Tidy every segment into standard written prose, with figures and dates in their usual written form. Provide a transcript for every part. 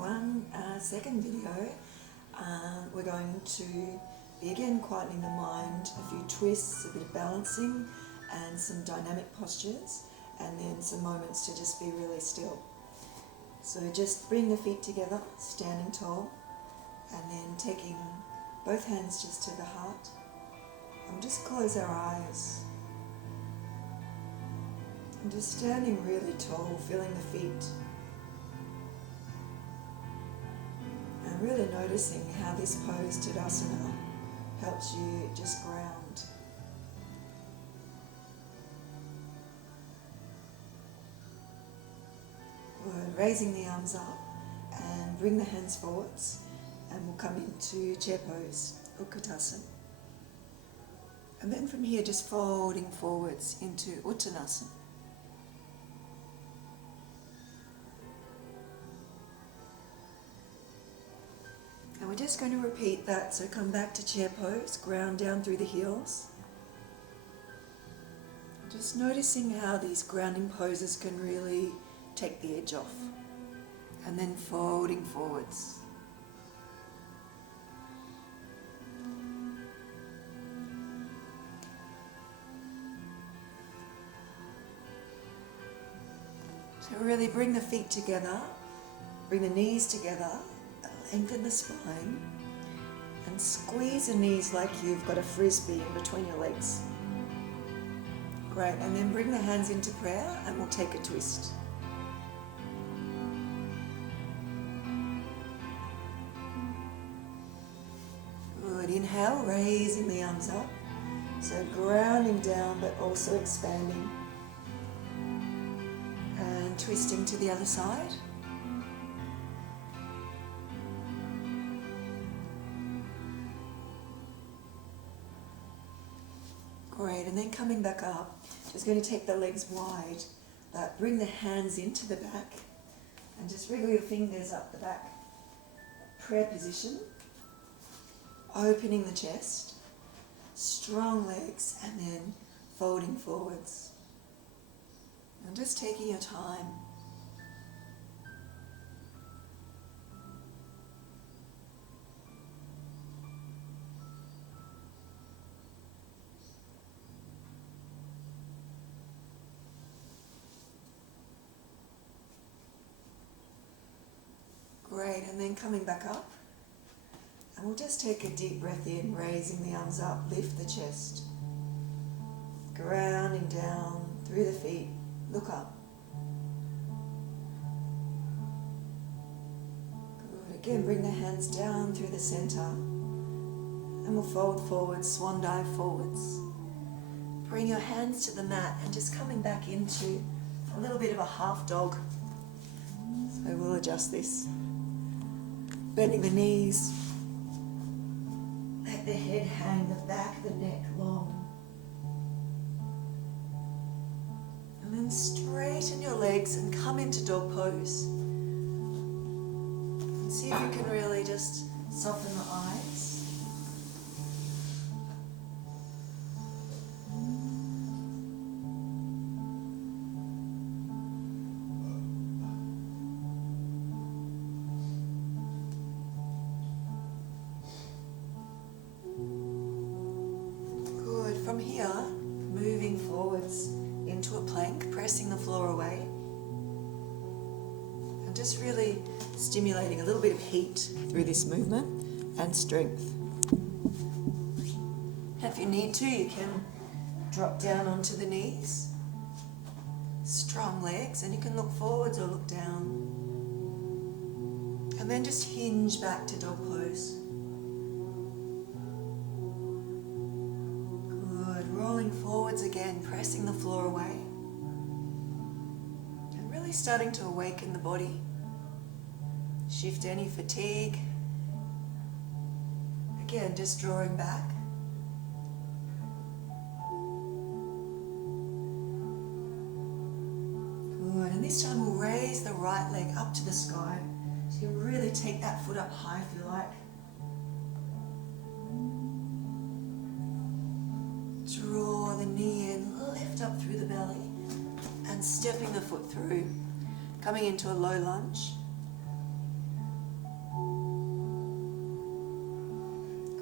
everyone. Second video, we're going to be again quietening the mind, a few twists, a bit of balancing and some dynamic postures, and then some moments to just be really still. So just bring the feet together, standing tall, and then taking both hands just to the heart, and we'll just close our eyes. And just standing really tall, feeling the feet. And really noticing how this pose, Tadasana, helps you just ground. Good. Raising the arms up and bring the hands forwards, and we'll come into chair pose, Utkatasana. And then from here just folding forwards into Uttanasana. And we're just going to repeat that, so come back to chair pose, ground down through the heels. Just noticing how these grounding poses can really take the edge off. And then folding forwards. So really bring the feet together, bring the knees together, lengthen the spine, and squeeze the knees like you've got a frisbee in between your legs. Great, and then bring the hands into prayer and we'll take a twist. Good, inhale, raising the arms up. So grounding down but also expanding. And twisting to the other side. Great, and then coming back up, just going to take the legs wide, but bring the hands into the back and just wriggle your fingers up the back. Prayer position, opening the chest, strong legs, and then folding forwards. And just taking your time. Great, and then coming back up, and we'll just take a deep breath in, raising the arms up, lift the chest, grounding down through the feet, look up. Good, again bring the hands down through the center, and we'll fold forwards, swan dive forwards. Bring your hands to the mat and just coming back into a little bit of a half dog. So we'll adjust this. Bending the knees, let the head hang, the back, the neck long. And then straighten your legs and come into dog pose. And see if you can really just soften the eyes. From here, moving forwards into a plank, pressing the floor away, and just really stimulating a little bit of heat through this movement and strength. If you need to, you can drop down onto the knees, strong legs, and you can look forwards or look down, and then just hinge back to dog pose. Forwards again, pressing the floor away, and really starting to awaken the body. Shift any fatigue. Again, just drawing back. Good, and this time we'll raise the right leg up to the sky. So you really take that foot up high if you like. Draw the knee in, lift up through the belly, and stepping the foot through, coming into a low lunge.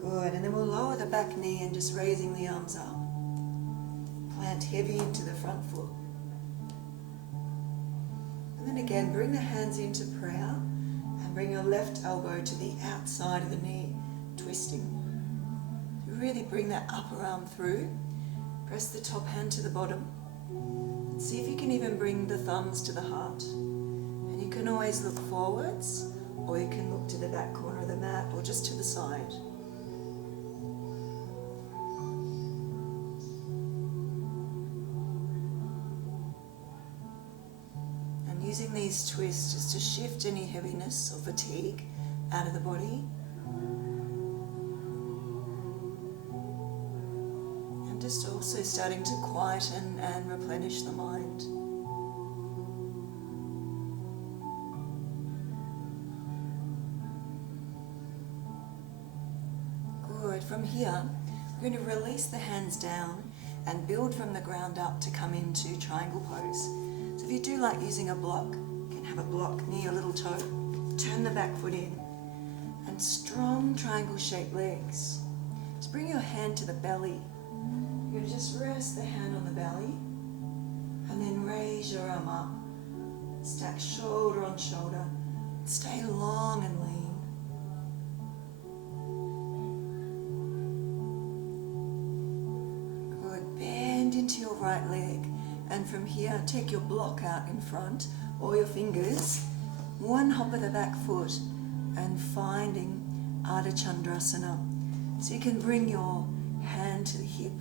Good, and then we'll lower the back knee and just raising the arms up. Plant heavy into the front foot. And then again, bring the hands into prayer and bring your left elbow to the outside of the knee, twisting. Really bring that upper arm through. Press the top hand to the bottom. See if you can even bring the thumbs to the heart. And you can always look forwards, or you can look to the back corner of the mat, or just to the side. And using these twists just to shift any heaviness or fatigue out of the body. Just also starting to quieten and replenish the mind. Good. From here, we're going to release the hands down and build from the ground up to come into triangle pose. So if you do like using a block, you can have a block near your little toe. Turn the back foot in. And strong triangle shaped legs. Just bring your hand to the belly. You're going to just rest the hand on the belly and then raise your arm up. Stack shoulder on shoulder. Stay long and lean. Good. Bend into your right leg. And from here, take your block out in front or your fingers. One hop of the back foot and finding Ardha Chandrasana. So you can bring your hand to the hip.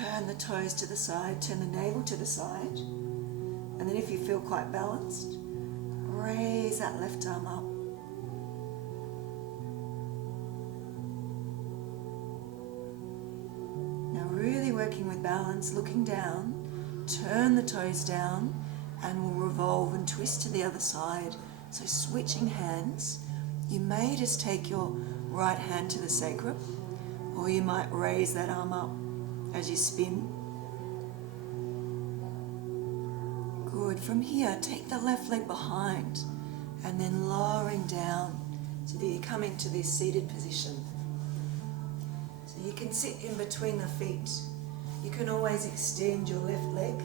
Turn the toes to the side, turn the navel to the side, and then if you feel quite balanced, raise that left arm up. Now really working with balance, looking down, turn the toes down, and we'll revolve and twist to the other side. So switching hands, you may just take your right hand to the sacrum, or you might raise that arm up as you spin. Good. From here, take the left leg behind and then lowering down so that you come into this seated position. So you can sit in between the feet. You can always extend your left leg.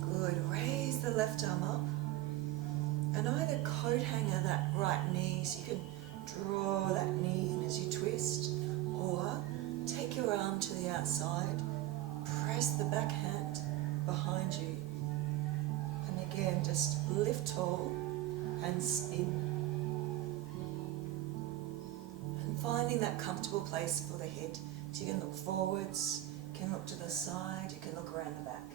Good. Raise the left arm up and either coat hanger that right knee so you can draw that knee in as you twist. Or take your arm to the outside, press the back hand behind you, and again just lift tall and spin. And finding that comfortable place for the head. So you can look forwards, you can look to the side, you can look around the back.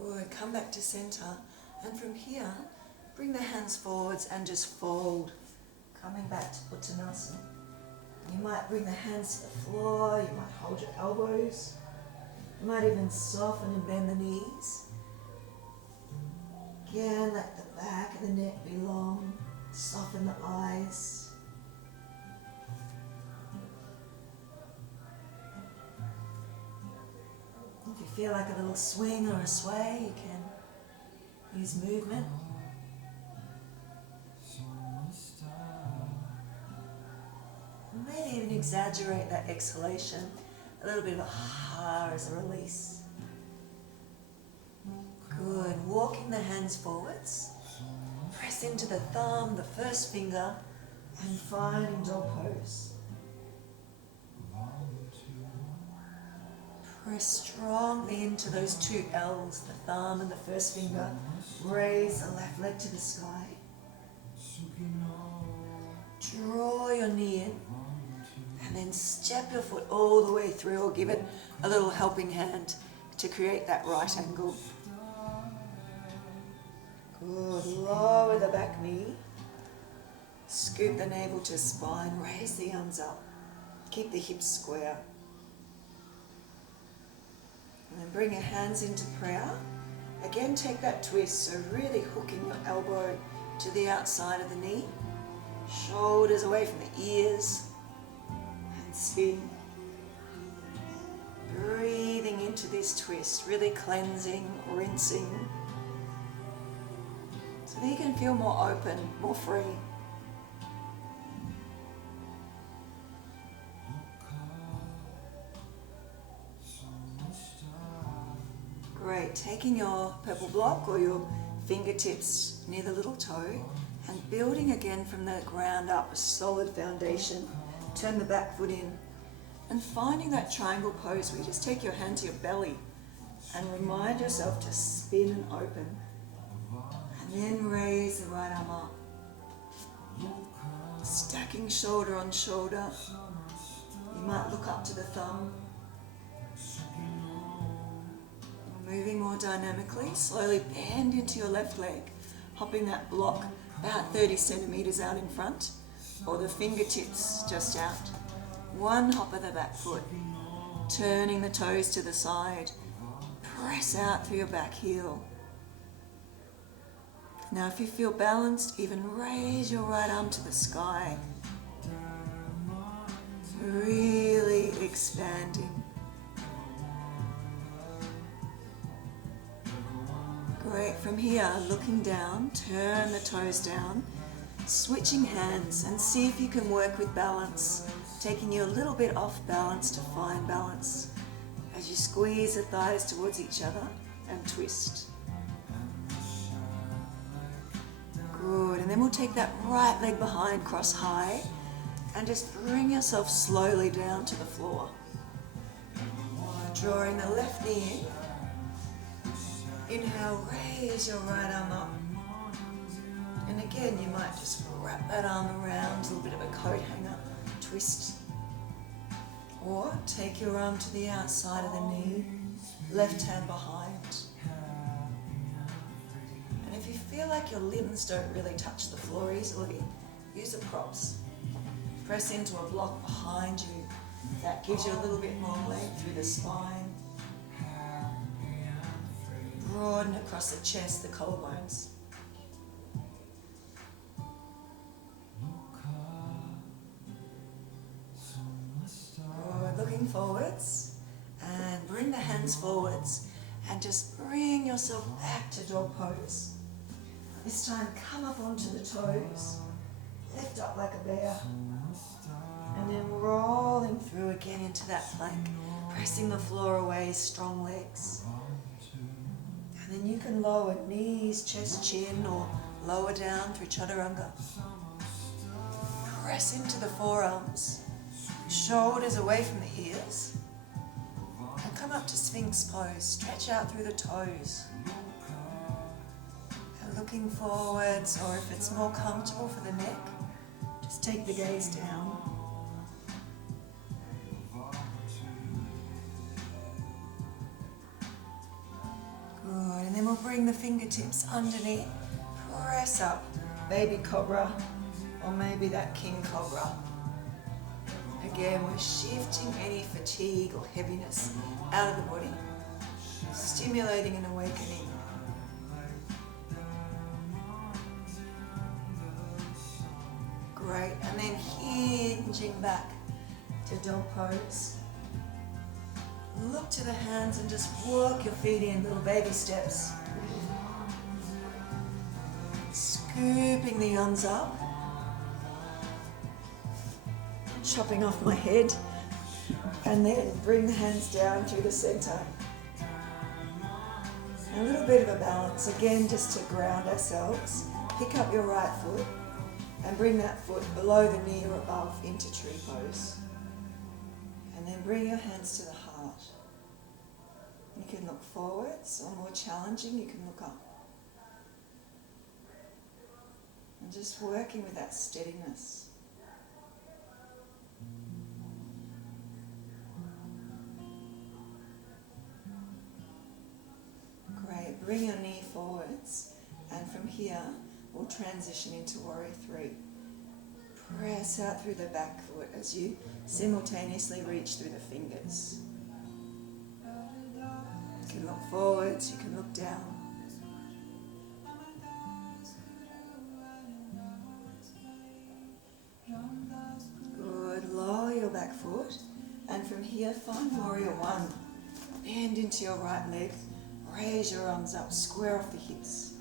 Good, come back to center. And from here, bring the hands forwards and just fold, coming back to Uttanasana. You might bring the hands to the floor, you might hold your elbows, you might even soften and bend the knees. Again, let the back of the neck be long, soften the eyes. If you feel like a little swing or a sway, you can use movement. Maybe even exaggerate that exhalation. A little bit of a ha as a release. Good. Walking the hands forwards. Press into the thumb, the first finger, and finding dog pose. Press strongly into those two L's, the thumb and the first finger. Raise the left leg to the sky. Draw your knee in. And then step your foot all the way through, or give it a little helping hand to create that right angle. Good. Lower the back knee. Scoop the navel to spine. Raise the arms up. Keep the hips square. And then bring your hands into prayer. Again, take that twist, so really hooking your elbow to the outside of the knee. Shoulders away from the ears. And spin. Breathing into this twist, really cleansing, rinsing, so that you can feel more open, more free. Great, taking your purple block or your fingertips near the little toe and building again from the ground up, a solid foundation. Turn the back foot in and finding that triangle pose where you just take your hand to your belly and remind yourself to spin and open. And then raise the right arm up. Stacking shoulder on shoulder. You might look up to the thumb. Moving more dynamically, slowly bend into your left leg, hopping that block about 30 centimeters out in front, or the fingertips just out. One hop of the back foot, turning the toes to the side. Press out through your back heel. Now if you feel balanced, even raise your right arm to the sky. Really expanding. Great, from here, looking down, turn the toes down, switching hands and see if you can work with balance, taking you a little bit off balance to find balance as you squeeze the thighs towards each other and twist. Good, and then we'll take that right leg behind, cross high, and just bring yourself slowly down to the floor. Drawing the left knee in. Inhale, raise your right arm up. And again, you might just wrap that arm around, a little bit of a coat hanger, twist. Or take your arm to the outside of the knee, left hand behind. And if you feel like your limbs don't really touch the floor easily, use the props. Press into a block behind you. That gives you a little bit more length through the spine. Broaden across the chest, the collarbones. Good, looking forwards and bring the hands forwards and just bring yourself back to dog pose. This time come up onto the toes, lift up like a bear and then rolling through again into that plank, pressing the floor away, strong legs. And then you can lower knees, chest, chin, or lower down through chaturanga. Press into the forearms, shoulders away from the ears, and come up to Sphinx pose. Stretch out through the toes. And looking forwards, or if it's more comfortable for the neck, just take the gaze down. Good, and then we'll bring the fingertips underneath, press up, baby cobra, or maybe that king cobra. Again, we're shifting any fatigue or heaviness out of the body, stimulating and awakening. Great, and then hinging back to dog pose. Look to the hands and just walk your feet in, little baby steps. Scooping the arms up. Chopping off my head. And then bring the hands down through the center. A little bit of a balance, again, just to ground ourselves. Pick up your right foot and bring that foot below the knee or above into tree pose. And then bring your hands to the heart. You can look forwards, or more challenging, you can look up. And just working with that steadiness. Great, bring your knee forwards, and from here we'll transition into Warrior 3. Press out through the back foot as you simultaneously reach through the fingers. You can look forwards, you can look down. Good, lower your back foot, and from here find Warrior 1. Bend into your right leg. Raise your arms up, square off the hips.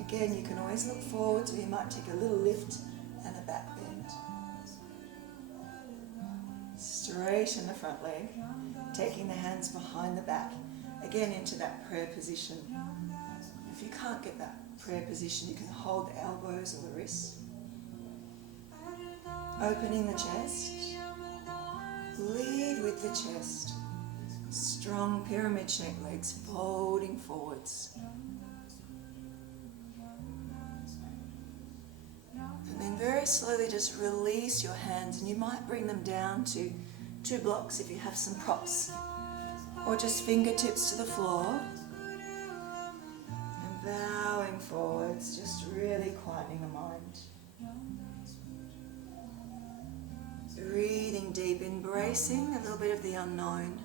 Again, you can always look forward, or you might take a little lift and a back bend. Straighten the front leg, taking the hands behind the back, again into that prayer position. If you can't get that prayer position, you can hold the elbows or the wrists. Opening the chest. Lead with the chest. Strong pyramid-shaped legs folding forwards. And then very slowly just release your hands, and you might bring them down to 2 blocks if you have some props, or just fingertips to the floor. And bowing forwards, just really quietening the mind. Breathing deep, embracing a little bit of the unknown.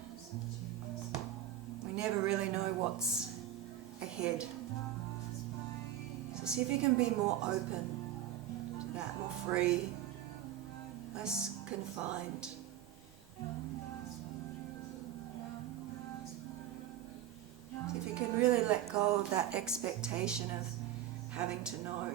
We never really know what's ahead. So see if you can be more open to that, more free, less confined. See if you can really let go of that expectation of having to know.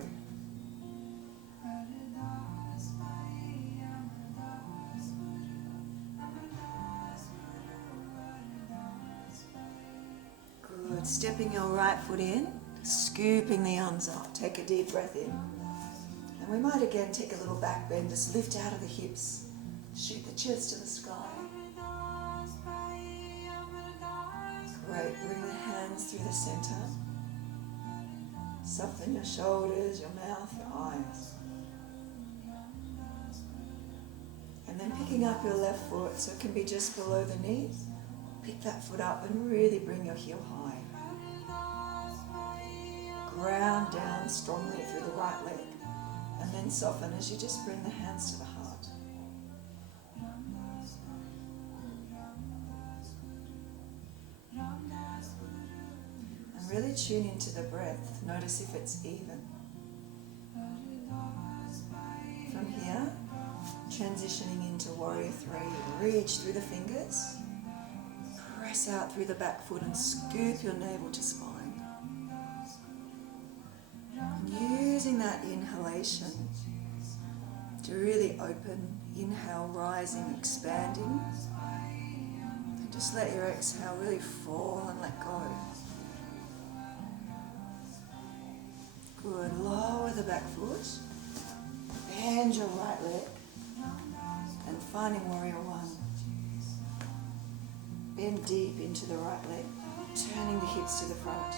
Good. Stepping your right foot in, scooping the arms up. Take a deep breath in. And we might again take a little back bend, just lift out of the hips, shoot the chest to the sky. Great. Bring the hands through the center. Soften your shoulders, your mouth, your eyes. And then picking up your left foot, so it can be just below the knee. Pick that foot up and really bring your heel high. Ground down strongly through the right leg. And then soften as you just bring the hands to the heart. And really tune into the breath. Notice if it's even. From here, transitioning into Warrior 3. Reach through the fingers. Press out through the back foot and scoop your navel to spine. And using that inhalation to really open. Inhale, rising, expanding. And just let your exhale really fall and let go. Good. Lower the back foot. Bend your right leg. And finding Warrior 1. Bend deep into the right leg, turning the hips to the front.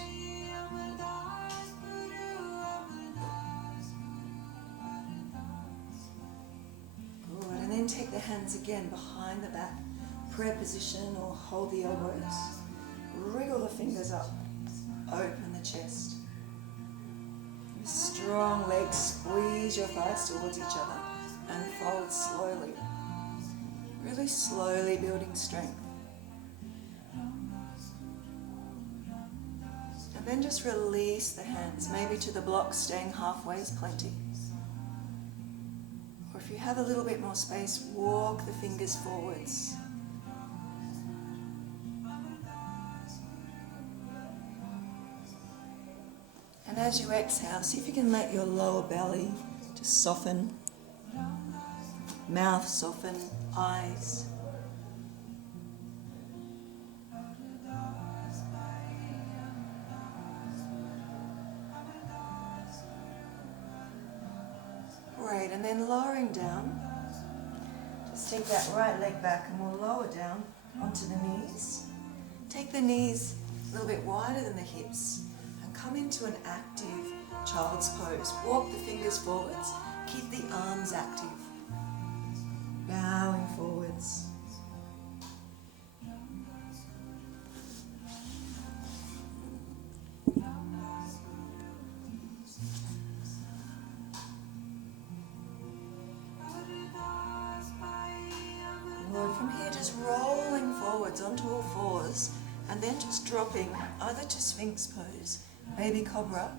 Good, and then take the hands again behind the back, prayer position, or hold the elbows. Wriggle the fingers up, open the chest. With strong legs, squeeze your thighs towards each other and fold slowly. Really slowly building strength. And then just release the hands, maybe to the blocks, staying halfway is plenty. Or if you have a little bit more space, walk the fingers forwards. And as you exhale, see if you can let your lower belly just soften, mouth soften, eyes. Great, and then lowering down, just take that right leg back and we'll lower down onto the knees. Take the knees a little bit wider than the hips and come into an active child's pose. Walk the fingers forwards, keep the arms active, bowing forwards. From here, just rolling forwards onto all fours, and then just dropping either to Sphinx pose, baby cobra,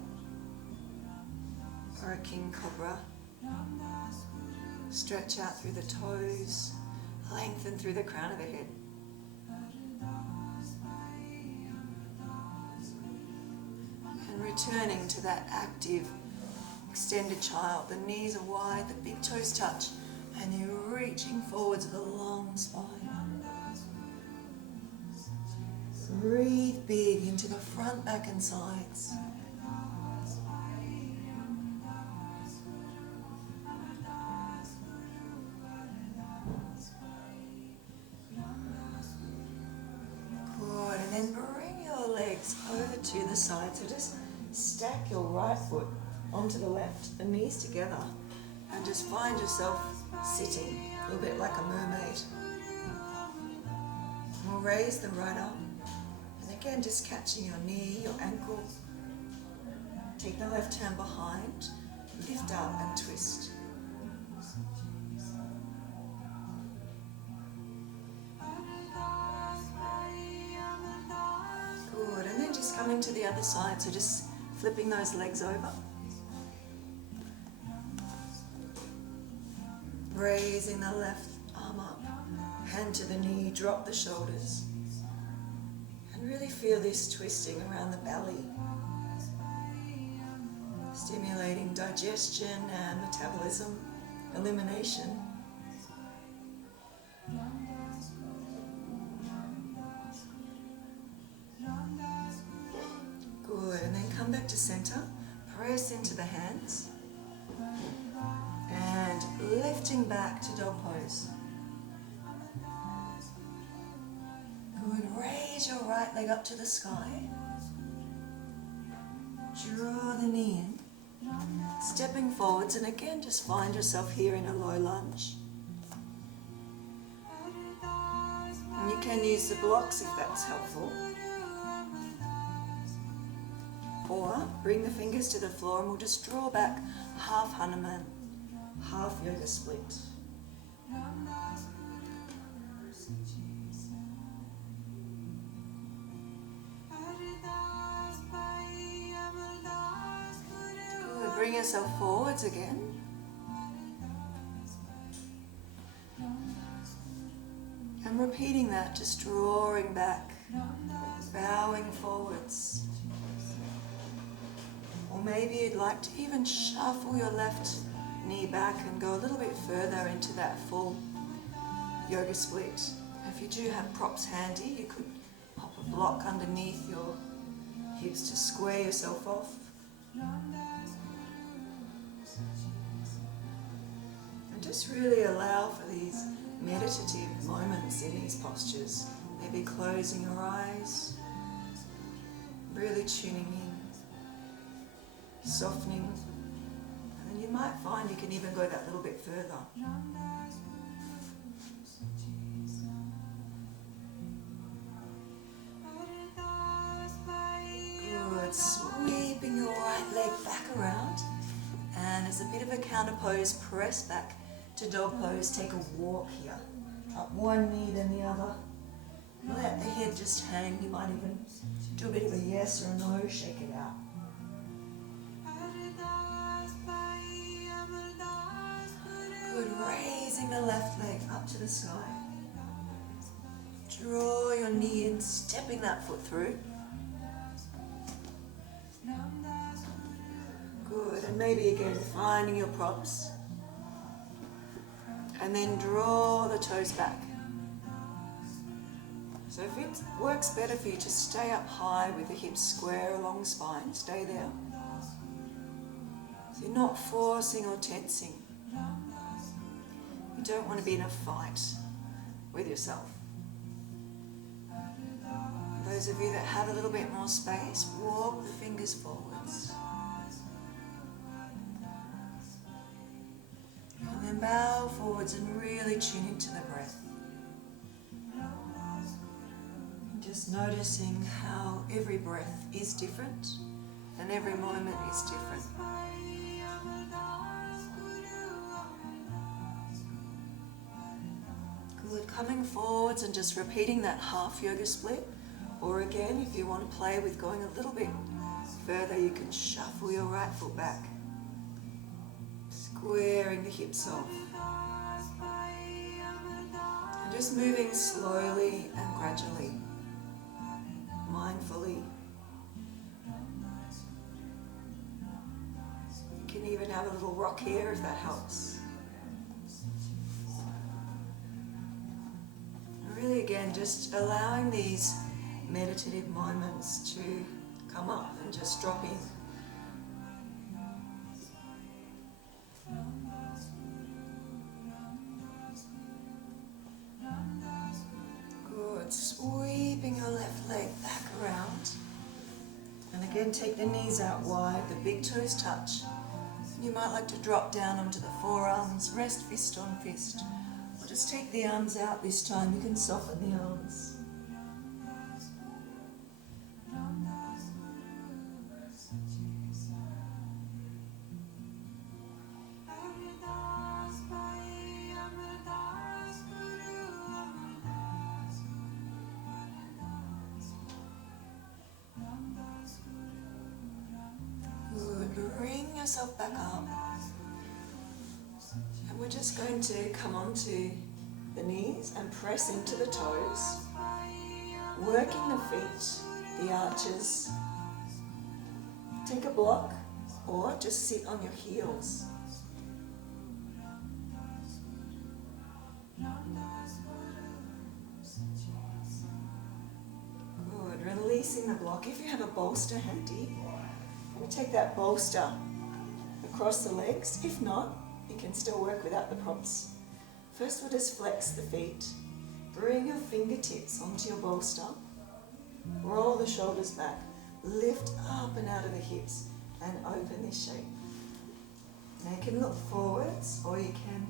or a king cobra. Stretch out through the toes, lengthen through the crown of the head. And returning to that active extended child. The knees are wide, the big toes touch, and you're reaching forwards with a long spine. Breathe big into the front, back and sides. Good, and then bring your legs over to the side. So just stack your right foot onto the left, the knees together, and just find yourself sitting, a little bit like a mermaid. We'll raise the right arm. Again, just catching your knee, your ankle. Take the left hand behind, lift up and twist. Good, and then just coming to the other side, so just flipping those legs over. Raising the left arm up, hand to the knee, drop the shoulders. Really feel this twisting around the belly, stimulating digestion and metabolism, elimination. Good, and then come back to center, press into the hands, and lifting back to dog pose. Good, raise your right leg up to the sky. Draw the knee in. Stepping forwards, and again just find yourself here in a low lunge. And you can use the blocks if that's helpful. Or bring the fingers to the floor and we'll just draw back half Hanuman, half yoga split. Bring yourself forwards again. And repeating that, just drawing back, bowing forwards. Or maybe you'd like to even shuffle your left knee back and go a little bit further into that full yoga split. If you do have props handy, you could pop a block underneath your hips to square yourself off. Just really allow for these meditative moments in these postures. Maybe closing your eyes, really tuning in, softening, and then you might find you can even go that little bit further. Good, sweeping your right leg back around, and as a bit of a counter pose, press back to dog pose. Take a walk here, up one knee then the other. Let the head just hang. You might even do a bit of a yes or a no, shake it out. Good, raising the left leg up to the sky. Draw your knee in, stepping that foot through. Good, and maybe again finding your props. And then draw the toes back. So if it works better for you to stay up high with the hips square along spine, stay there. So you're not forcing or tensing. You don't want to be in a fight with yourself. Those of you that have a little bit more space, walk the fingers forwards. And then bow forwards and really tune into the breath. Just noticing how every breath is different and every moment is different. Good, coming forwards and just repeating that half yoga split. Or again, if you want to play with going a little bit further, you can shuffle your right foot back, squaring the hips off. And just moving slowly and gradually. mindfully. You can even have a little rock here if that helps. And really again, just allowing these meditative moments to come up and just drop in. Good. Sweeping your left leg back around. And again, take the knees out wide, the big toes touch. You might like to drop down onto the forearms, rest fist on fist. Or just take the arms out this time, you can soften the arms. Bring yourself back up, and we're just going to come onto the knees and press into the toes, working the feet, the arches. Take a block or just sit on your heels. Good, releasing the block. If you have a bolster handy, take that bolster across the legs. If not, you can still work without the props. First, we'll just flex the feet. Bring your fingertips onto your bolster. Roll the shoulders back. Lift up and out of the hips and open this shape. Now you can look forwards or you can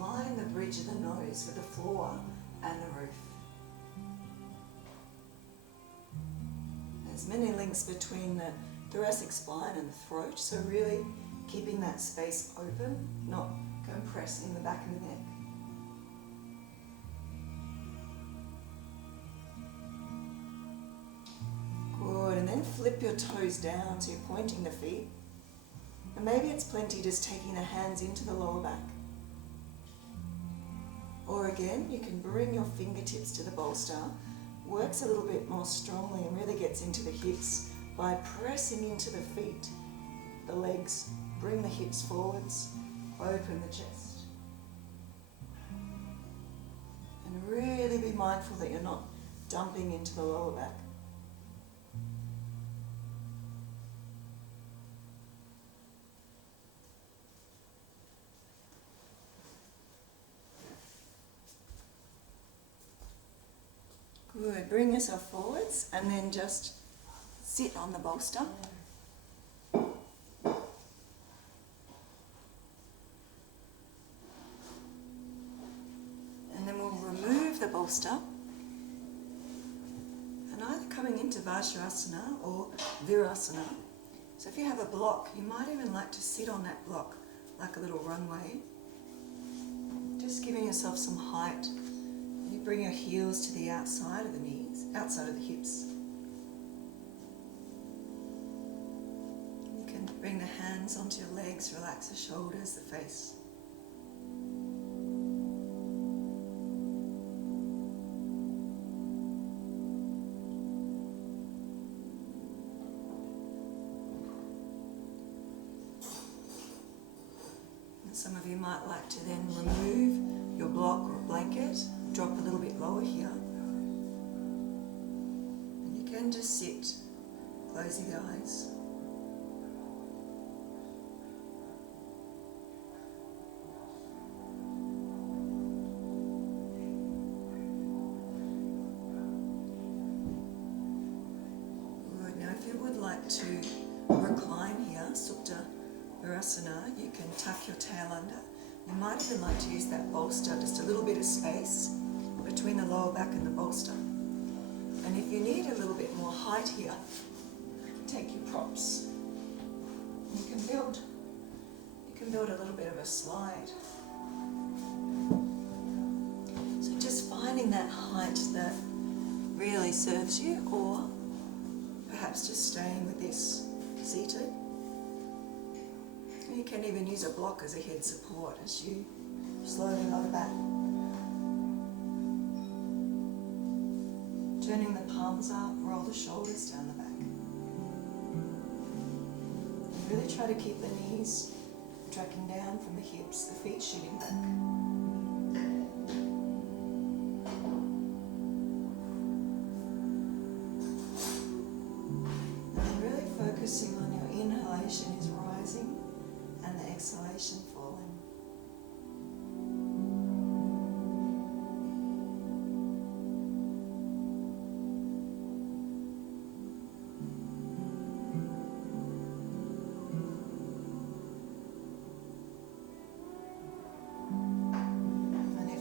line the bridge of the nose with the floor and the roof. There's many links between the thoracic spine and the throat, so really keeping that space open, not compressing the back of the neck. Good, and then flip your toes down so you're pointing the feet. And maybe it's plenty just taking the hands into the lower back. Or again, you can bring your fingertips to the bolster, works a little bit more strongly and really gets into the hips by pressing into the feet, the legs, bring the hips forwards, open the chest. And really be mindful that you're not dumping into the lower back. Good, bring yourself forwards and then just sit on the bolster. And then we'll remove the bolster and either coming into Vajrasana or Virasana. So if you have a block, you might even like to sit on that block like a little runway. Just giving yourself some height. You bring your heels to the outside of the knees, outside of the hips. You can bring the hands onto your legs, relax the shoulders, the face. And some of you might like to then remove your block or blanket. Drop a little bit lower here. And you can just sit, closing the eyes. Good. Now if you would like to recline here, Supta Virasana, you can tuck your tail under. You might even like to use that bolster, just a little bit of space between the lower back and the bolster. And if you need a little bit more height here, take your props. You can build a little bit of a slide. So just finding that height that really serves you, or perhaps just staying with this seated. You can even use a block as a head support as you slowly lower back. Turning the palm palms up, roll the shoulders down the back. And really try to keep the knees tracking down from the hips, the feet shooting back. And then really focusing on your inhalation is rising and the exhalation falling.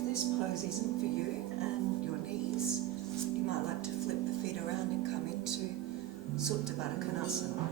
This pose isn't for you and your knees, you might like to flip the feet around and come into Supta Baddha Konasana.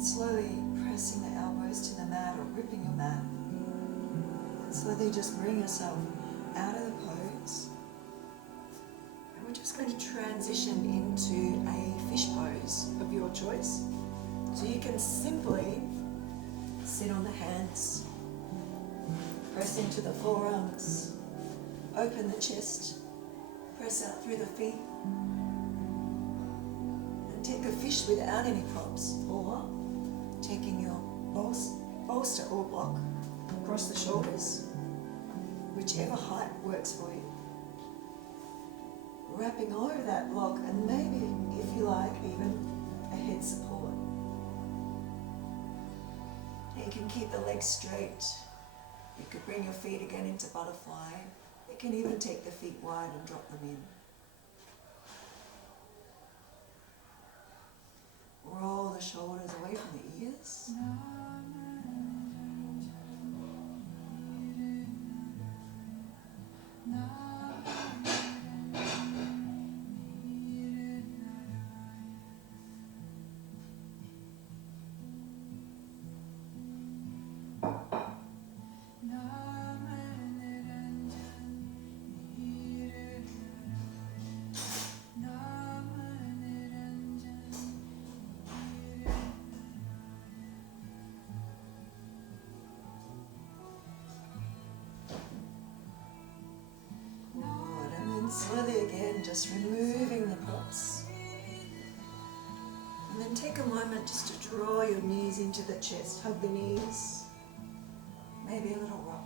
Slowly pressing the elbows to the mat or gripping your mat. And slowly just bring yourself out of the pose. And we're just going to transition into a fish pose of your choice. So you can simply sit on the hands, press into the forearms, open the chest, press out through the feet, and take a fish without any props, or taking your bolster or block across the shoulders, whichever height works for you. Wrapping over that block and maybe, if you like, even a head support. You can keep the legs straight. You could bring your feet again into butterfly. You can even take the feet wide and drop them in. Roll the shoulders away from the ears. Slowly again, just removing the props. And then take a moment just to draw your knees into the chest, hug the knees, maybe a little rock.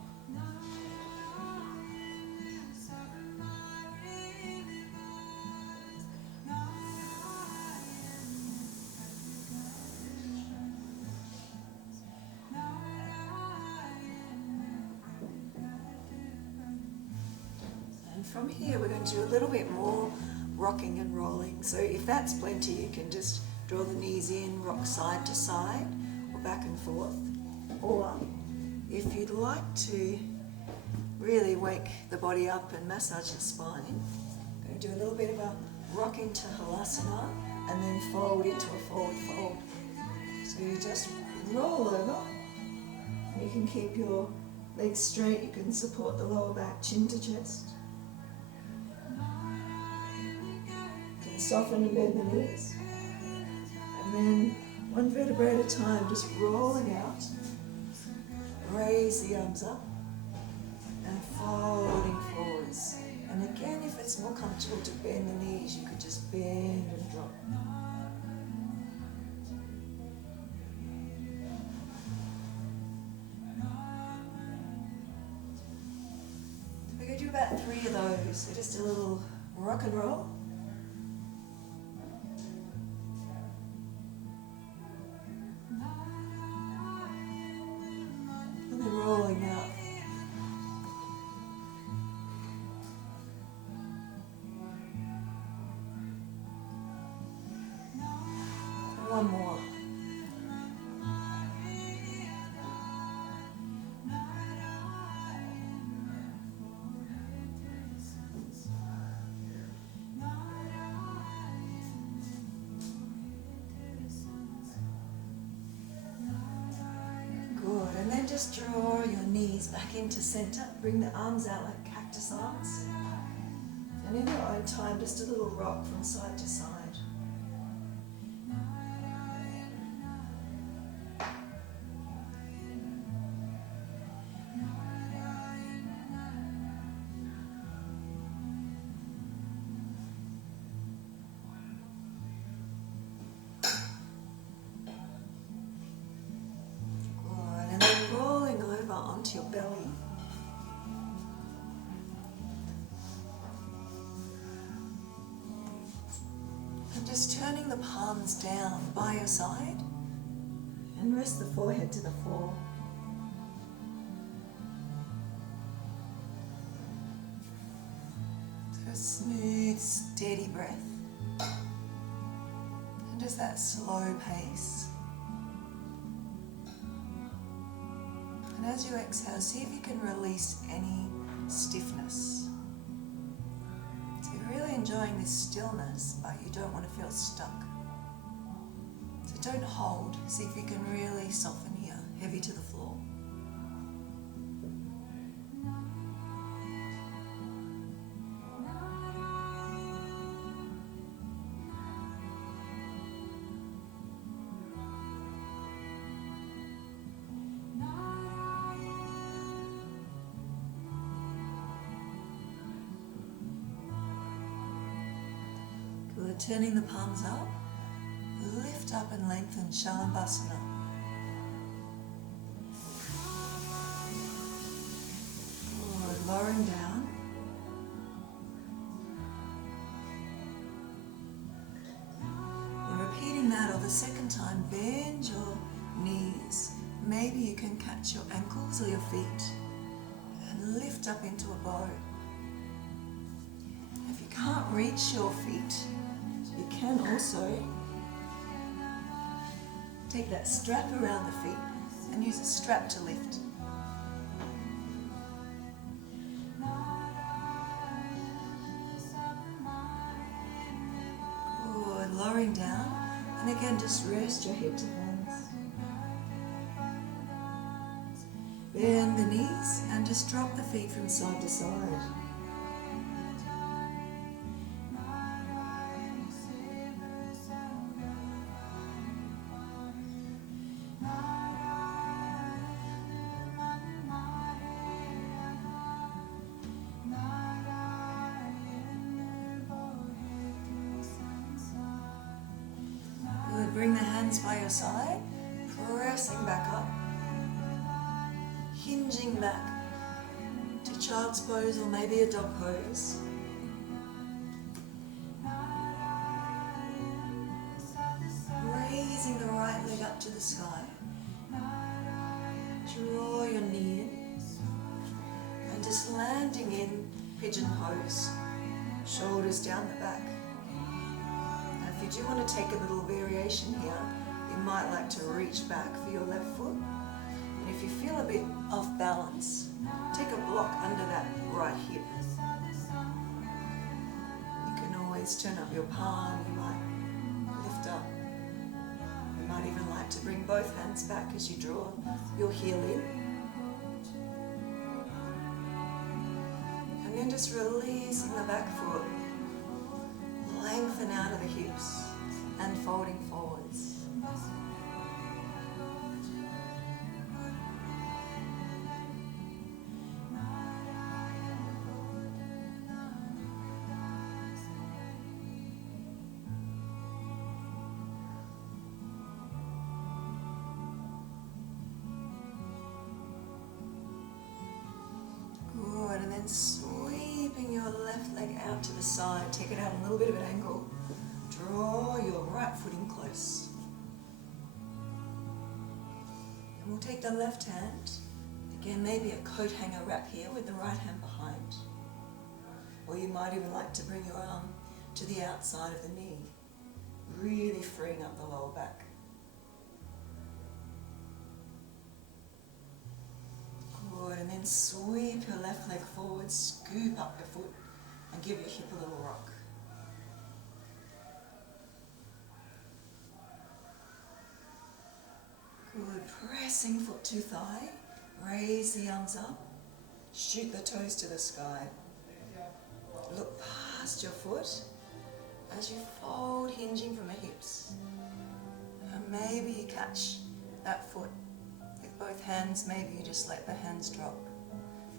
From here we're going to do a little bit more rocking and rolling. So if that's plenty, you can just draw the knees in, rock side to side or back and forth. Or if you'd like to really wake the body up and massage the spine, I'm going to do a little bit of a rocking to Halasana and then fold into a forward fold. So you just roll over. You can keep your legs straight, you can support the lower back, chin to chest. Soften and bend the knees. And then one vertebrae at a time, just rolling out. Raise the arms up and folding forwards. And again, if it's more comfortable to bend the knees, you could just bend and drop. We're going to do about 3 of those. So just a little rock and roll. just draw your knees back into center. Bring the arms out like cactus arms. And in your own time, just a little rock from side to side. Good. And then rolling over onto your belly. Just turning the palms down by your side and rest the forehead to the floor. So a smooth, steady breath. And just that slow pace. And as you exhale, see if you can release any stiffness. Really enjoying this stillness, but you don't want to feel stuck. So don't hold. See if you can really soften here, heavy to the floor. Good. Turning the palms up, lift up and lengthen Shalabhasana. Good. Lowering down. And repeating that, or the second time, bend your knees. Maybe you can catch your ankles or your feet and lift up into a bow. If you can't reach your feet, you can also take that strap around the feet and use a strap to lift. Good, lowering down, and again just rest your head to hands. Bend the knees and just drop the feet from side to side. Bring the hands by your side, pressing back up, hinging back to child's pose or maybe a dog pose. Raising the right leg up to the sky. Draw your knee in and just landing in pigeon pose, shoulders down the back. If you do want to take a little variation here, you might like to reach back for your left foot. And if you feel a bit off balance, take a block under that right hip. You can always turn up your palm, you might lift up. You might even like to bring both hands back as you draw your heel in. And then just releasing the back foot. Lengthen out of the hips and folding forwards. Good, and then sweeping your left leg out to the side, take it out a little bit of an angle. Draw your right foot in close. And we'll take the left hand, again maybe a coat hanger wrap here with the right hand behind. Or you might even like to bring your arm to the outside of the knee, really freeing up the lower back. Good, and then sweep your left leg forward, scoop up your foot and give your hip a little rock. Good, pressing foot to thigh, Raise the arms up. Shoot the toes to the sky. Look past your foot as you fold, hinging from the hips. And maybe you catch that foot with both hands. Maybe you just let the hands drop.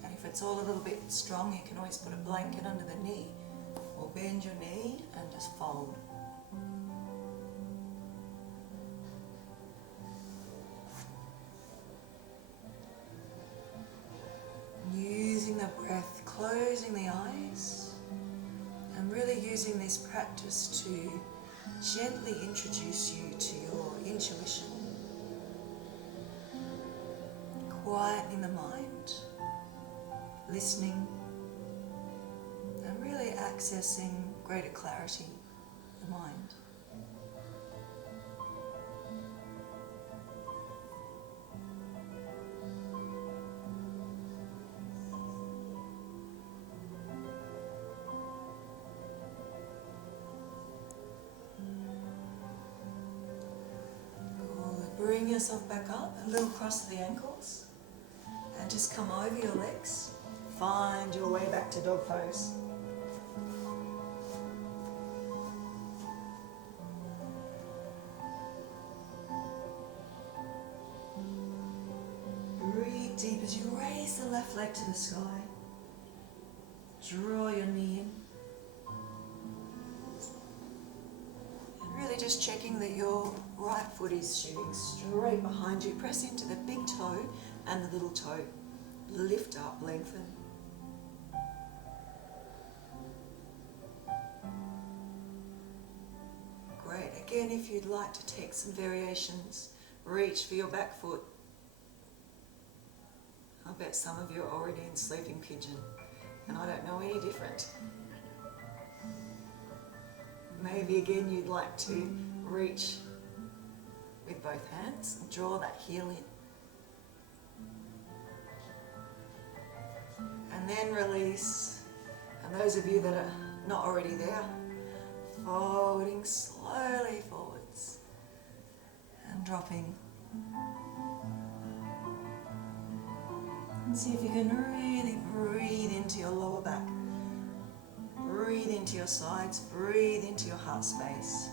And if it's all a little bit strong, you can always put a blanket under the knee or bend your knee and just fold. Using the breath, closing the eyes, and really using this practice to gently introduce you to your intuition, quietening the mind, listening, and really accessing greater clarity of the mind. Bring yourself back up, a little cross to the ankles, and just come over your legs. Find your way back to dog pose. Breathe deep as you raise the left leg to the sky. Draw your knee in. Really just checking that your right foot is shooting straight behind you. Press into the big toe and the little toe. Lift up, lengthen. Great. Again, if you'd like to take some variations, reach for your back foot. I bet some of you are already in sleeping pigeon, and I don't know any different. Maybe again you'd like to reach with both hands and draw that heel in. And then release. And those of you that are not already there, folding slowly forwards and dropping. And see if you can really breathe into your lower back. Breathe into your sides, breathe into your heart space.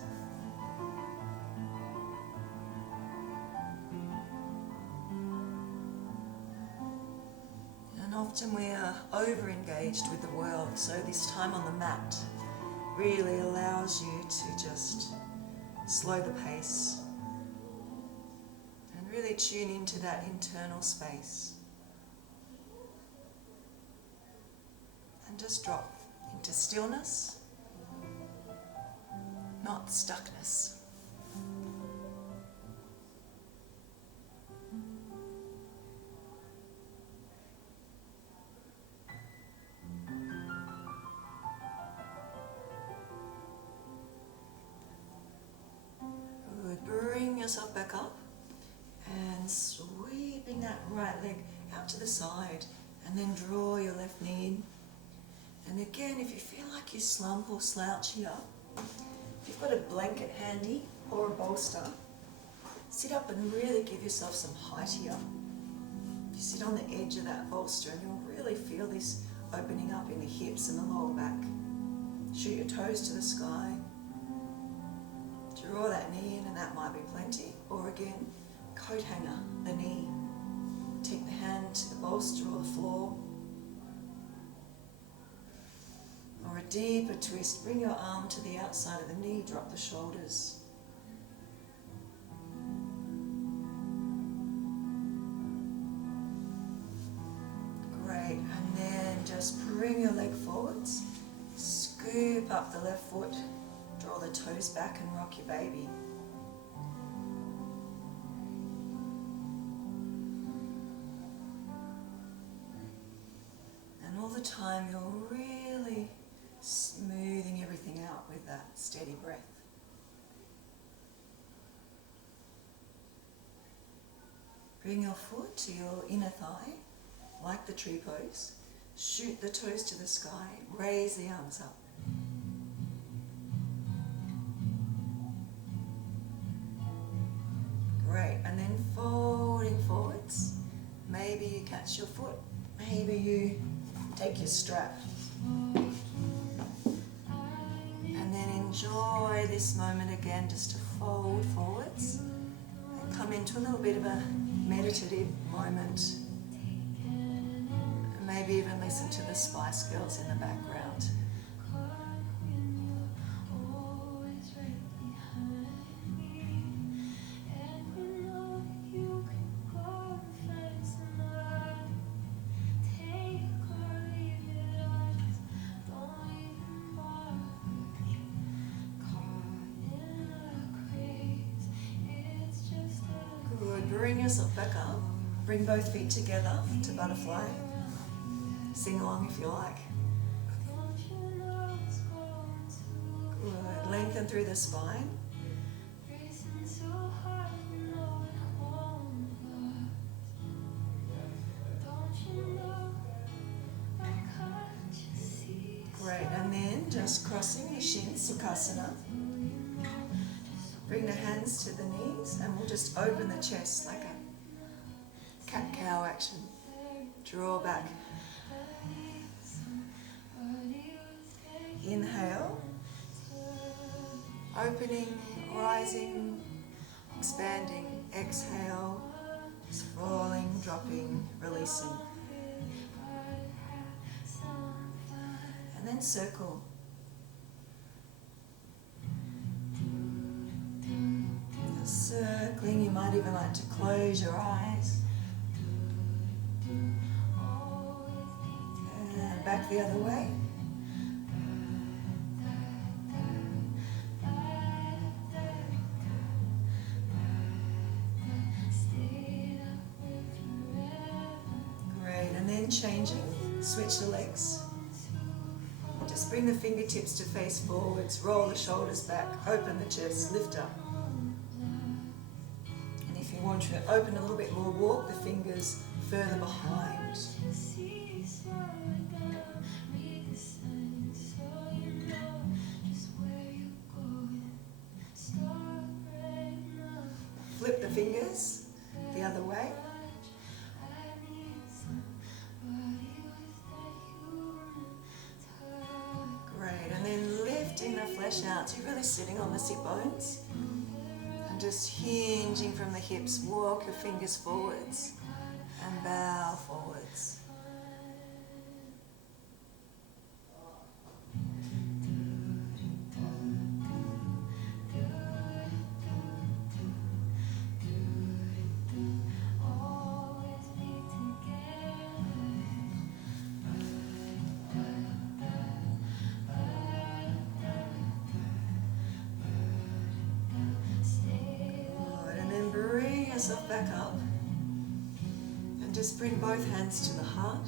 And often we are over-engaged with the world, so this time on the mat really allows you to just slow the pace and really tune into that internal space. And just drop into stillness, not stuckness. Good. Bring yourself back up and sweeping that right leg out to the side, and then draw your left knee in. And again, if you feel like you slump or slouch here, if you've got a blanket handy or a bolster, sit up and really give yourself some height here. You sit on the edge of that bolster and you'll really feel this opening up in the hips and the lower back. Shoot your toes to the sky. Draw that knee in, and that might be plenty. Or again, coat hanger the knee. Take the hand to the bolster or the floor. Or a deeper twist, bring your arm to the outside of the knee, drop the shoulders. Great, and then just bring your leg forwards, scoop up the left foot, draw the toes back and rock your baby. And all the time you're really smoothing everything out with that steady breath. Bring your foot to your inner thigh, like the tree pose. Shoot the toes to the sky, raise the arms up. Great, and then folding forwards. Maybe you catch your foot. Maybe you take your strap. And then enjoy this moment again, just to fold forwards and come into a little bit of a meditative moment. And maybe even listen to the Spice Girls in the background. Bring yourself back up. Bring both feet together to butterfly. Sing along if you like. Good. Lengthen through the spine. Great. And then just crossing your shins, Sukhasana. Bring the hands to the knees and we'll just open the chest like a cat-cow action. Draw back. Inhale. Opening, rising, expanding. Exhale. Just falling, dropping, releasing. And then circle. Circling, you might even like to close your eyes. And back the other way. Great, and then changing, switch the legs. Just bring the fingertips to face forwards, roll the shoulders back, open the chest, lift up. You want to open a little bit more, walk the fingers further behind. Flip the fingers the other way. Great, and then lifting the flesh out, so you're really sitting on the sit bones. Just hinging from the hips, walk your fingers forwards and bow forwards. Yourself back up and just bring both hands to the heart.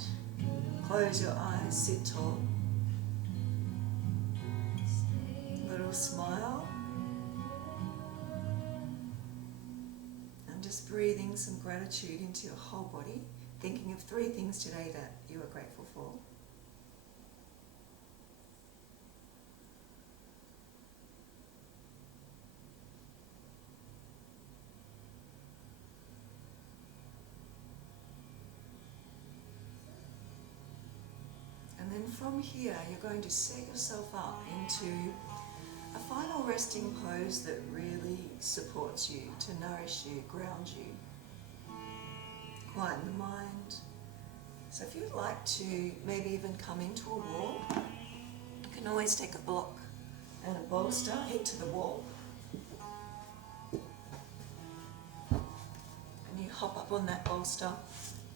Close your eyes, sit tall. Little smile. And just breathing some gratitude into your whole body, thinking of 3 things today that you are grateful for. And then from here, you're going to set yourself up into a final resting pose that really supports you, to nourish you, ground you, quieten the mind. So if you'd like to maybe even come into a wall, you can always take a block and a bolster into the wall. And you hop up on that bolster,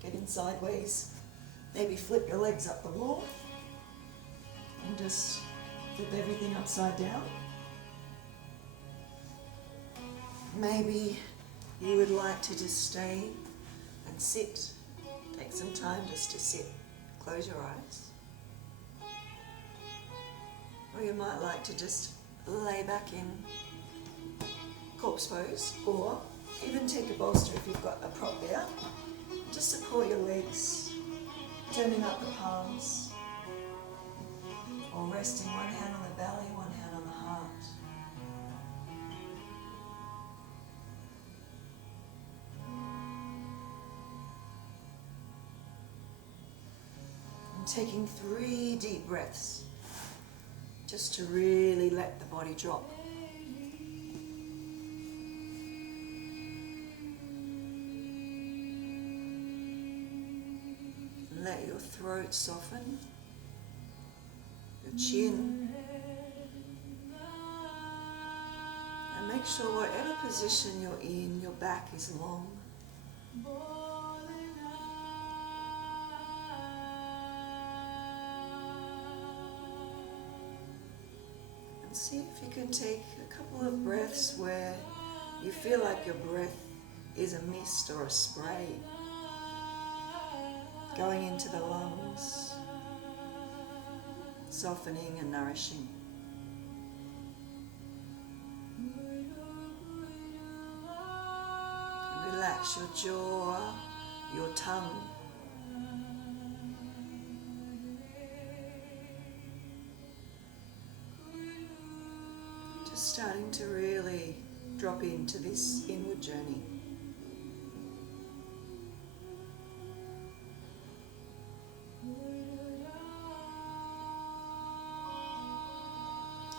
get in sideways. Maybe flip your legs up the wall and just flip everything upside down. Maybe you would like to just stay and sit. Take some time just to sit. Close your eyes. Or you might like to just lay back in corpse pose, or even take a bolster if you've got a prop there. Just support your legs, turning up the palms, or resting one hand on the belly, one hand on the heart. taking 3 deep breaths just to really let the body drop. Let your throat soften, your chin, and make sure whatever position you're in, your back is long. And see if you can take a couple of breaths where you feel like your breath is a mist or a spray going into the lungs, softening and nourishing. And relax your jaw, your tongue. Just starting to really drop into this inward journey.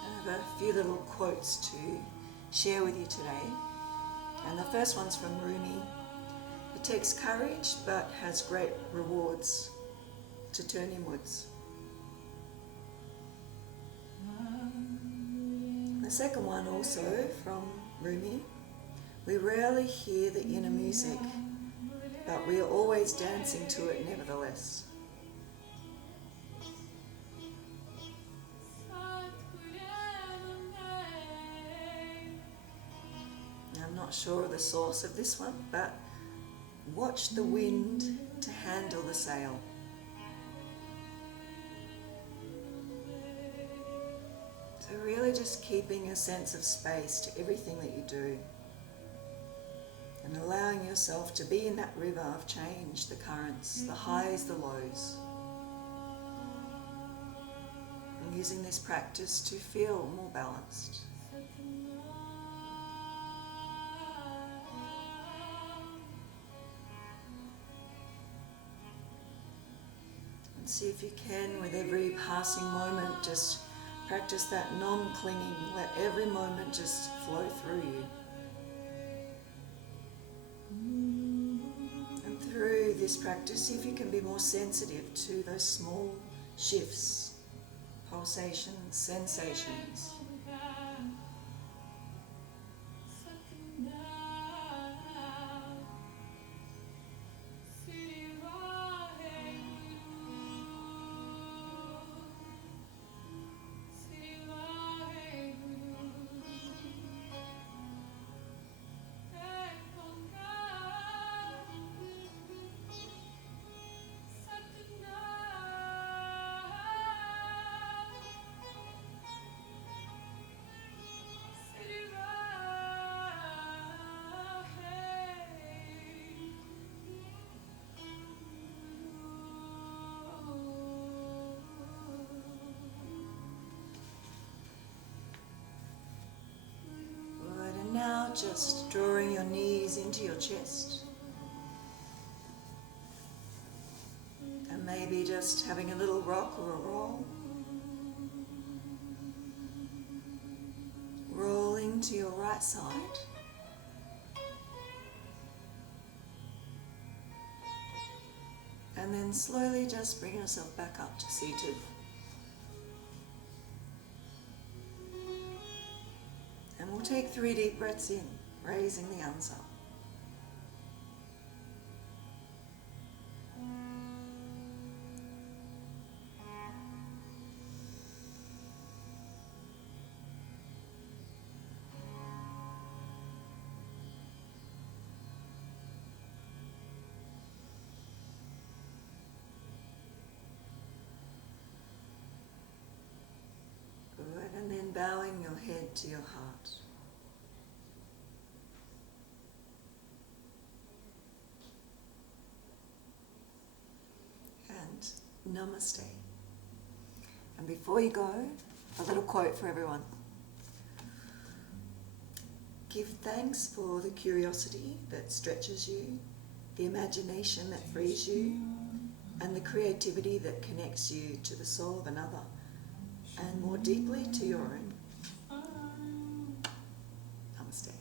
I have a few little quotes to share with you today. And the first one's from Rumi. It takes courage but has great rewards to turn inwards. The second one also from Rumi. We rarely hear the inner music, but we are always dancing to it nevertheless. I'm not sure of the source of this one, but watch the wind to handle the sail. So really just keeping a sense of space to everything that you do and allowing yourself to be in that river of change, the currents, the highs, the lows. And using this practice to feel more balanced. See if you can, with every passing moment, just practice that non-clinging. Let every moment just flow through you. And through this practice, see if you can be more sensitive to those small shifts, pulsations, sensations. Now just drawing your knees into your chest and maybe just having a little rock or a roll. Rolling to your right side. And then slowly just bring yourself back up to seated. And we'll take 3 deep breaths in, raising the arms up. Good, and then bowing your head to your heart. Namaste. And before you go, a little quote for everyone. Give thanks for the curiosity that stretches you, the imagination that frees you, and the creativity that connects you to the soul of another and more deeply to your own. Namaste.